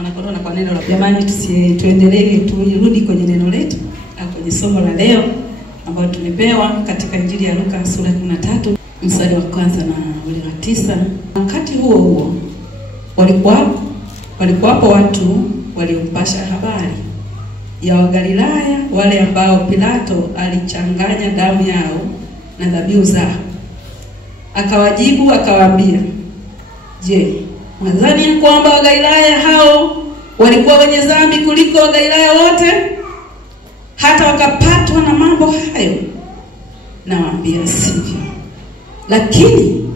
Wanakorona kwa neno la jamani, tuendelee turudi kwenye neno letu kwenye somo la leo ambalo tumepewa katika Injili ya Luka sura 13 mstari wa kwanza na ule wa 9. Wakati huo huo walikuwapo watu waliompasha habari ya Wagalilaya wale ambao Pilato alichanganya damu yao na dhabihu zao. Akawajibu akawaambia, je, mwadhani kwamba Wagalilaya hao walikuwa wenye dhambi kuliko Wagalilaya wote hata wakapatwa na mambo hayo? Nawaambia sivyo. Lakini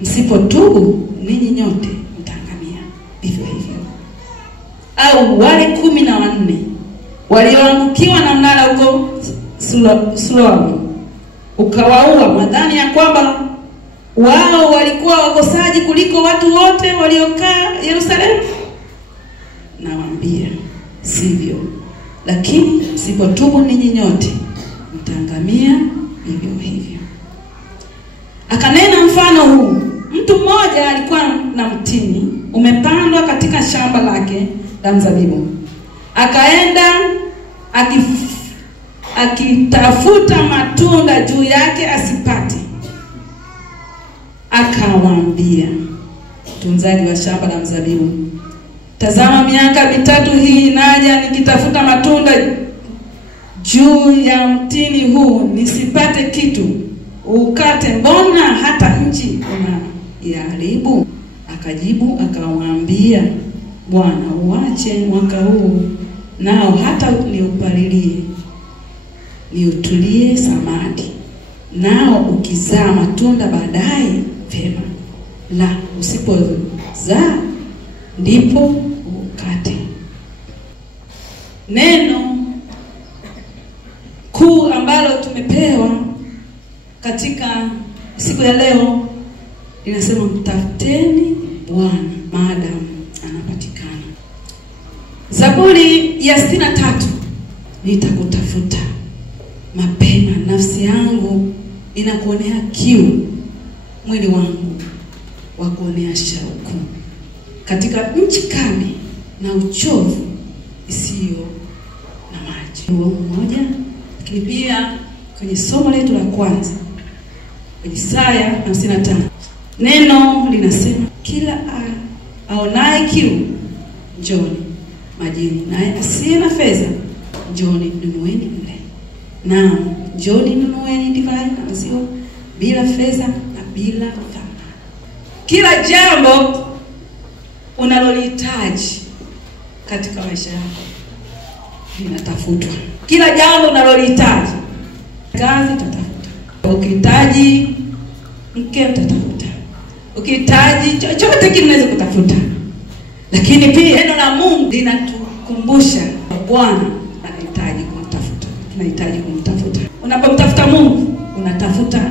msipotubu ninyi nyote mtaangamia vivyo hivyo. Au wale 14 walioangukiwa na mnara huko Siloamu ukawaua, mwadhani ya kwamba wao walikuwa wakosaji kuliko watu wote waliokaa Yerusalemu? Nawaambia sivyo. Lakini msipotubu ninyi nyote mtaangamia vivyo hivyo. Akanena mfano huu. Mtu mmoja alikuwa na mtini umepandwa katika shamba lake la mzabibu. Akaenda akitafuta matunda juu yake asipate. Akawaambia tunzaji wa shamba la mzabibu, tazama miaka 3 hii naja nikitafuta matunda juu ya mtini huu nisipate kitu. Ukate, mbona hata nchi unayaharibu? Akajibu akawaambia, Bwana, uache mwaka huu nao hata niupalilie, niutulie samadi, nao ukizaa matunda baadaye vema, la usipozaa ndipo ukate. Neno kuu ambalo tumepewa katika siku ya leo linasema mtafuteni Bwana maadamu anapatikana. Zaburi ya 63, nitakutafuta mapema, nafsi yangu inakuonea kiu, mwili wangu wa kuonea shauku katika nchi kame na uchovu isiyo na maji. Mmoja, lakini pia kwenye somo letu la kwanza kwenye Isaya 55 neno linasema, kila aonaye kiu njoni majini, naye asiye na fedha njoni nunueni mle. Na njoni nunueni divai na maziwa bila fedha na bila thamani. Kila jambo unalolihitaji katika maisha yako linatafutwa. Kila jambo unalolihitaji, kazi utatafuta, ukihitaji mke utatafuta, ukihitaji chochote kile unaweza kutafuta. Lakini pia neno la Mungu linatukumbusha Bwana anahitaji kumtafuta. Tunahitaji kumtafuta. Unapomtafuta Mungu unatafuta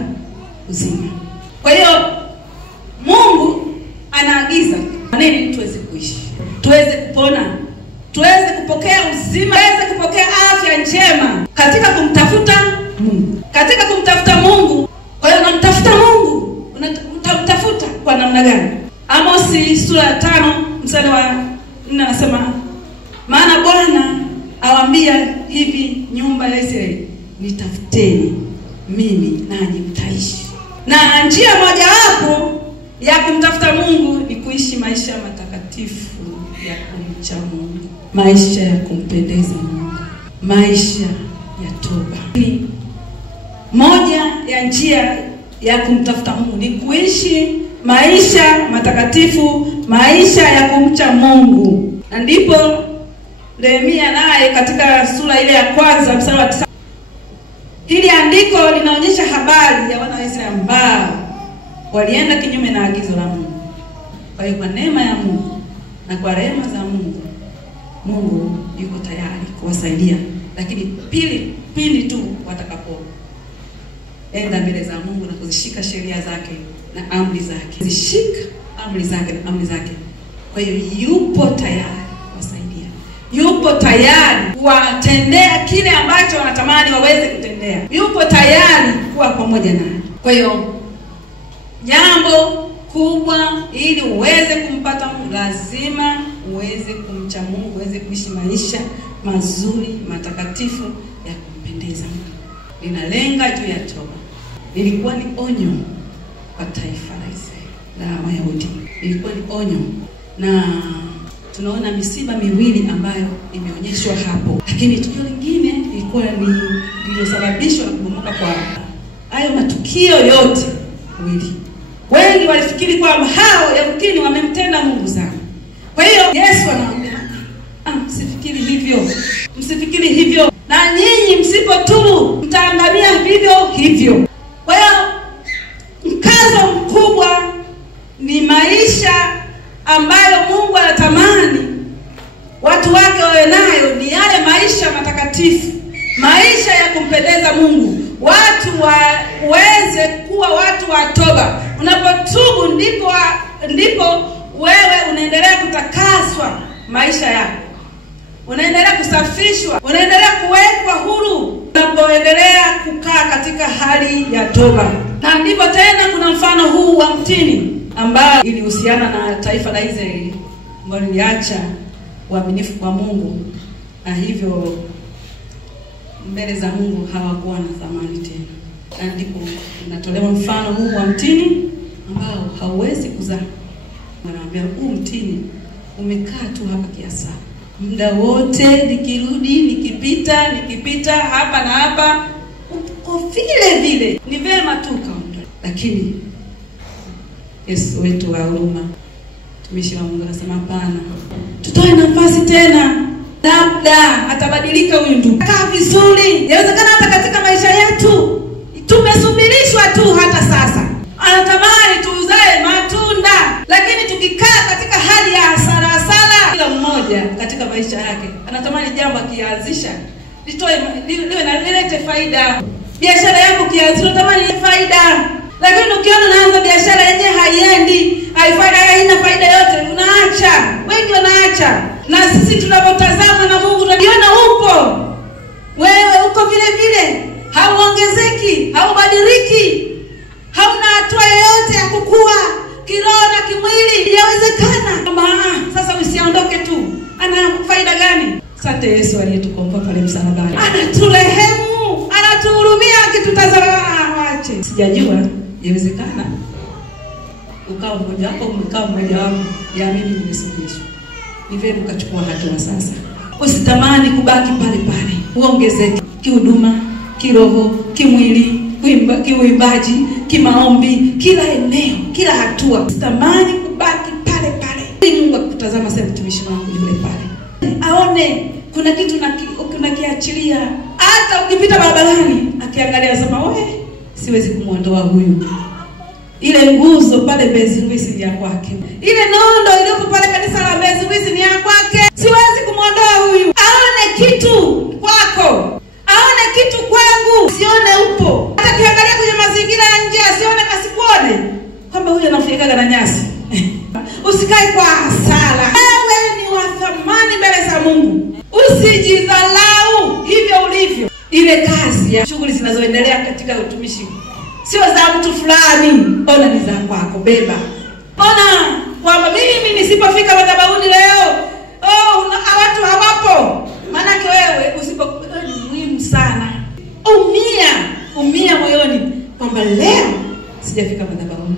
uzima. Kwa hiyo Mungu anaagiza nini? Tuweze kuishi, tuweze kupona, tuweze kupokea uzima, tuweze kupokea afya njema katika kumtafuta Mungu. Katika kumtafuta Mungu. Kwa hiyo unamtafuta Mungu, unamtafuta kwa namna gani? Amosi sura ya 5 mstari wa 4 anasema, maana Bwana awaambia hivi nyumba ya Israeli, nitafuteni mimi nanyi mtaishi. Na njia moja wapo ya kumtafuta Mungu ni kuishi maisha matakatifu ya kumcha Mungu, maisha ya kumpendeza Mungu, maisha ya toba. Moja ya njia ya kumtafuta Mungu ni kuishi maisha matakatifu, maisha ya kumcha Mungu. Na ndipo Nehemia naye katika sura ile ya kwanza mstari wa 9, hili andiko linaonyesha habari ya wana wa Israeli ambao walienda kinyume na agizo la Mungu. Kwa hiyo kwa neema ya Mungu na kwa rehema za Mungu, Mungu yuko tayari kuwasaidia. Lakini pili tu watakapo enda mbele za Mungu na kuzishika sheria zake na amri zake, zishika amri zake na amri zake. Kwa hiyo yupo tayari kuwasaidia, yupo tayari kuwatendea kile ambacho wanatamani waweze kutendea, yupo tayari kuwa pamoja naye. Kwa hiyo jambo kubwa ili uweze kumpata Mungu lazima uweze kumcha Mungu, uweze kuishi maisha mazuri, matakatifu ya kumpendeza Mungu. Linalenga juu ya toba. Lilikuwa ni onyo kwa taifa la Israeli, la Wayahudi. Lilikuwa ni onyo, na tunaona misiba miwili ambayo imeonyeshwa hapo. Lakini tukio lingine lilikuwa ni lililosababishwa na kubomoka kwa hayo matukio yote wili. Wengi walifikiri kwamba hao yamkini wamemtenda Mungu sana. Kwa hiyo Yesu anawaambia, msifikiri hivyo. Msifikiri hivyo. Na nyinyi msipotubu mtaangamia vivyo hivyo. Kwa hiyo mkazo mkubwa ni maisha ambayo Mungu anatamani watu wake wawe nayo, ni yale maisha matakatifu, maisha ya kumpendeza Mungu. Watu waweze kuwa watu wa toba. Unapotubu ndipo wewe unaendelea kutakaswa maisha yako. Unaendelea kusafishwa, unaendelea kuwekwa huru unapoendelea kukaa katika hali ya toba. Na ndipo tena kuna mfano huu wa mtini ambao ilihusiana na taifa la Israeli ambalo liliacha uaminifu kwa Mungu, na hivyo mbele za Mungu hawakuwa na thamani tena. Na ndipo unatolewa mfano huu wa mtini ambao hauwezi kuzaa. Wanaambia huu mtini umekaa tu hapa kiasi. Muda wote nikirudi, nikipita hapa na hapa, uko vile vile. Ni vema tu kaondoa. Lakini Yesu wetu wa huruma, tumishi wa Mungu anasema hapana. Tutoe nafasi tena. Labda atabadilika huyu ndugu. Kaa vizuri. Inawezekana hata katika maisha yetu tumesubirishwa tu hata sasa. Anatamani tuuzae matunda, lakini tukikaa katika hali ya hasara, kila mmoja katika maisha yake anatamani jambo akianzisha liwe na lilete faida. Biashara yako kianzisha unatamani faida, lakini ukiona unaanza biashara yenyewe haiendi, haina faida yote, unaacha. Wengi wanaacha. Na sisi tunapotazama na Mungu tunajiona upo. Wewe uko vile vile, hauongezeki, haubadiliki. Hauna hatua yoyote ya kukua kiroho na kimwili. Yawezekana sasa usiondoke tu. Ana faida gani? Asante Yesu aliyetukomboa pale msalabani. Anaturehemu, anatuhurumia akitutazama. Waache. Sijajua, yawezekana ukao mmoja wapo ya mimi nimesubishwa. Ni vema ukachukua hatua sasa. Usitamani kubaki pale pale. Uongezeke kihuduma, kiroho, kimwili, kiuimbaji, kimaombi, kila eneo, kila hatua. Usitamani kubaki pale pale. Mungu akutazama sasa mtumishi wangu yule pale. Aone kuna kitu unakiachilia. Hata ukipita barabarani akiangalia sema wewe, siwezi kumuondoa huyu. Ile nguzo pale Mbezi Luisi ni ya kwake. Ile nondo iliyopo pale kanisa la Mbezi Luisi ni ya kwake. Siwezi kumuondoa huyu. Aone kitu kwako. Aone kitu kwangu. Sione upo. Hata kiangalia kwenye mazingira ya nje asione kasikuone kwamba huyu anafikaga na nyasi. Usikae kwa hasara. Wewe ni wa thamani mbele za Mungu. Usijidhalau hivyo ulivyo. Ile kazi ya shughuli zinazoendelea katika utumishi sio za mtu fulani. Ona ni za kwako, beba. Ona kwamba mimi nisipofika madhabahuni leo, watu hawapo. Maana wewe usipokuwa ni muhimu sana. Umia moyoni kwamba leo sijafika madhabahuni.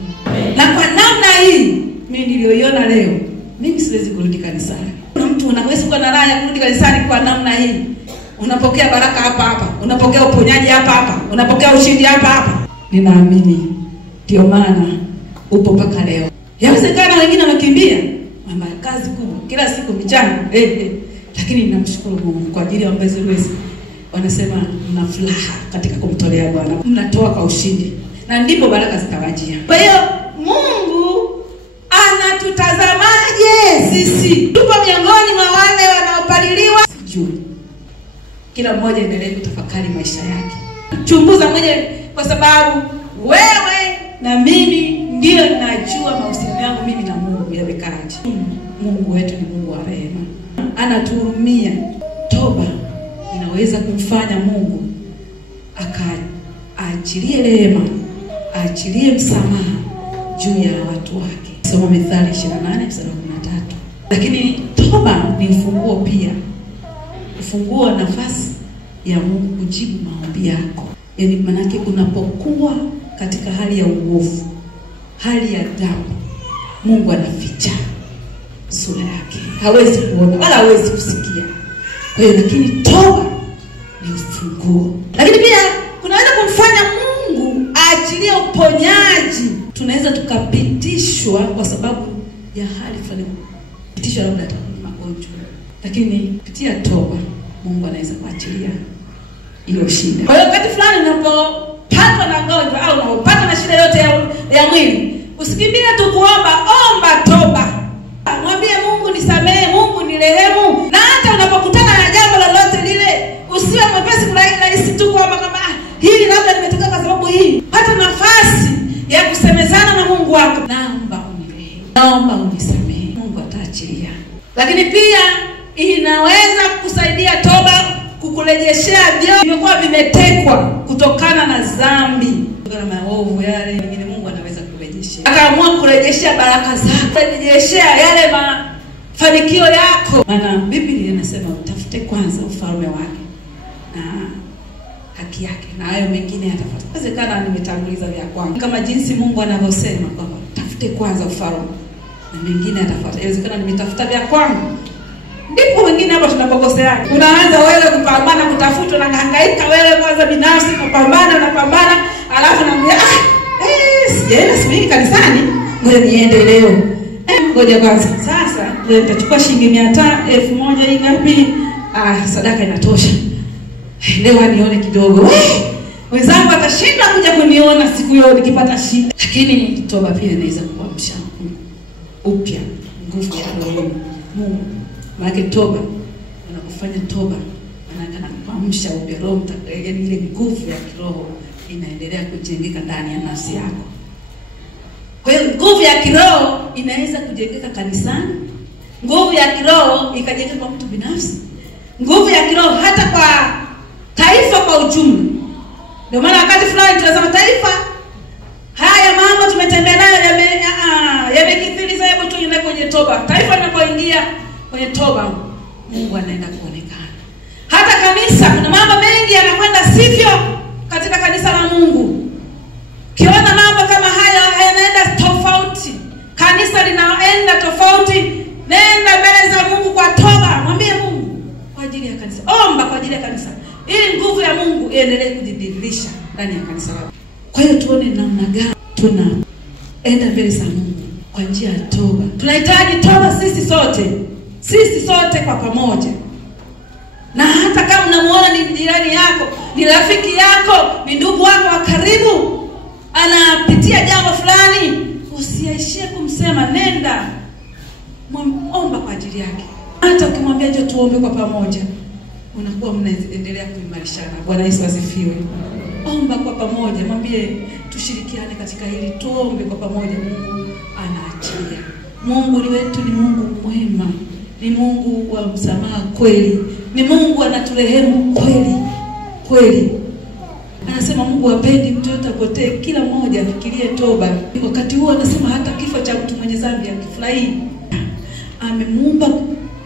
Na kwa namna hii mimi niliyoiona leo, mimi siwezi kurudi kanisani. Kuna mtu unaweza kuwa na raha ya kurudi kanisani kwa namna hii. Unapokea baraka hapa, unapokea uponyaji hapa, unapokea ushindi hapa. Ninaamini ndio maana upo mpaka leo. Yawezekana wengine wakimbia, mama kazi kubwa kila siku mchana. Lakini ninamshukuru Mungu kwa ajili ya Mbezi Luisi. Wanasema mna furaha katika kumtolea Bwana. Mnatoa kwa ushindi. Na ndipo baraka zitawajia. Kwa hiyo Mungu anatutazamaje sisi? Tupo miongoni mwa wale wanaopaliliwa? Sijui. Kila mmoja endelee kutafakari maisha yake. Chunguza mwenyewe, kwa sababu wewe na mimi ndio najua mahusiano yangu mimi na Mungu yamekaaje. Mungu wetu ni Mungu wa rehema. Anatuhurumia. Toba inaweza kumfanya Mungu aachilie rehema, aachilie msamaha juu ya watu wake. Soma Mithali 28:13. Lakini toba ni ufunguo pia. Ufunguo nafasi ya Mungu kujibu maombi yako. Yaani manake unapokuwa katika hali ya uovu, hali ya dhambi, Mungu anaficha sura yake. Hawezi kuona wala hawezi kusikia. Kwa hiyo lakini toba ni ufunguo. Lakini pia kunaweza kumfanya Mungu aachilie uponyaji. Tunaweza tukapitishwa kwa sababu ya hali fulani. Pitishwa labda magonjwa. Lakini kupitia toba Mungu anaweza kuachilia hiyo shida. Kwa hiyo wakati fulani unapopatwa na gonjwa au unapopatwa na shida yote ya mwili, usikimbie tu kuomba, omba toba. Mwambie Mungu nisamehe, Mungu nirehemu. Na hata unapokutana na jambo lolote lile, usiwe mwepesi rahisi tu kuomba kama hili labda limetokea kwa sababu hii. Pata nafasi ya kusemezana na Mungu wako. Naomba unirehemu, naomba unisamehe. Mungu ataachilia. Lakini pia inaweza kusaidia toba kukurejeshea vyote vilivyokuwa vimetekwa kutokana na dhambi, kutokana na maovu yale. Mengine Mungu anaweza kurejeshea. Akaamua kurejeshea baraka zako, kurejeshea yale mafanikio yako. Maana Biblia inasema utafute kwanza ufalme wake na haki yake, na hayo mengine yatafuata. Inawezekana nimetanguliza vya kwangu kama jinsi Mungu anavyosema kwamba tafute kwanza ufalme na mengine yatafuata. Inawezekana nimetafuta vya kwangu. Ndipo wengine hapa tunapokosea. Unaanza wewe kupambana kutafuta na hangaika wewe kwanza binafsi kupambana na pambana, alafu naambia sijaenda siku kanisani, ngoja niende leo. Ngoja kwanza. Sasa nitachukua shilingi 1000 ngapi? Sadaka inatosha. Leo nione kidogo. Wenzangu atashinda kuja kuniona siku hiyo nikipata shida. Lakini toba pia inaweza kuamsha upya nguvu ya roho Mungu. Maana toba unakufanya toba, maana anakuamsha upya roho, yaani ile nguvu ya kiroho inaendelea kujengeka ndani ya nafsi yako. Kwa hiyo nguvu ya kiroho inaweza kujengeka kanisani, nguvu ya kiroho ikajengeka kwa mtu binafsi, nguvu ya kiroho hata kwa taifa kwa ujumla. Ndio maana wakati fulani tunasema taifa haya mambo tumetembea nayo yamekithiri sana, hebu tuende kwenye toba. Taifa linapoingia kwenye toba, Mungu anaenda kuonekana. Hata kanisa kuna mambo mengi yanakwenda sivyo katika kanisa la Mungu. Kiona mambo kama haya yanaenda tofauti, kanisa linaenda tofauti, nenda mbele za Mungu kwa toba. Mwambie Mungu kwa ajili ya kanisa, omba kwa ajili ya kanisa, ili nguvu ya Mungu iendelee kujidhihirisha ndani ya kanisa lako. Kwa hiyo tuone namna gani tunaenda mbele za Mungu kwa njia ya toba. Tunahitaji toba sisi sote kwa pamoja. Na hata kama unamuona ni jirani yako, ni rafiki yako, ni ndugu wako wa karibu, anapitia jambo fulani, usiishie kumsema, nenda omba kwa ajili yake. Hata ukimwambia je tuombe kwa pamoja, unakuwa mnaendelea kuimarishana. Bwana Yesu asifiwe. Omba kwa pamoja, mwambie tushirikiane katika hili, tuombe kwa pamoja. Mungu anaachilia. Mungu ni wetu, ni Mungu mwema, ni Mungu wa msamaha kweli, ni Mungu anaturehemu kweli. Anasema Mungu hapendi mtu yote apotee, kila mmoja afikirie toba. Wakati huo anasema hata kifo cha mtu mwenye dhambi akifurahi. Amemuumba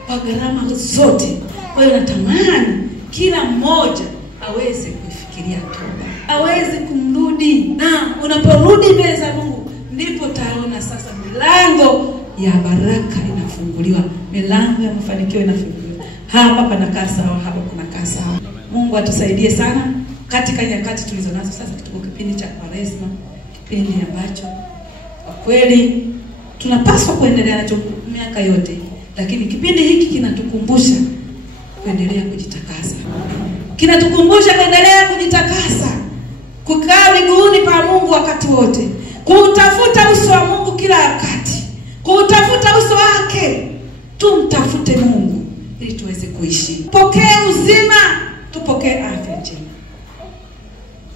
kwa gharama zote. Kwa hiyo natamani kila mmoja aweze kufikiria toba, aweze kumrudi. Na unaporudi mbele za Mungu, ndipo taona sasa milango ya baraka inafunguliwa, milango ya mafanikio inafunguliwa. Hapa panakaa sawa, hapa kunakaa sawa. Mungu atusaidie sana katika nyakati tulizonazo sasa. Tuko kipindi cha Kwaresma, kipindi ambacho kwa kweli tunapaswa kuendelea nacho miaka yote, lakini kipindi hiki kinatukumbusha kuendelea kujitakasa. Kinatukumbusha kuendelea kujitakasa, kukaa miguuni pa Mungu wakati wote, kutafuta uso wa Mungu kila wakati, kutafuta uso wake. Tumtafute Mungu ili tuweze kuishi. Pokea uzima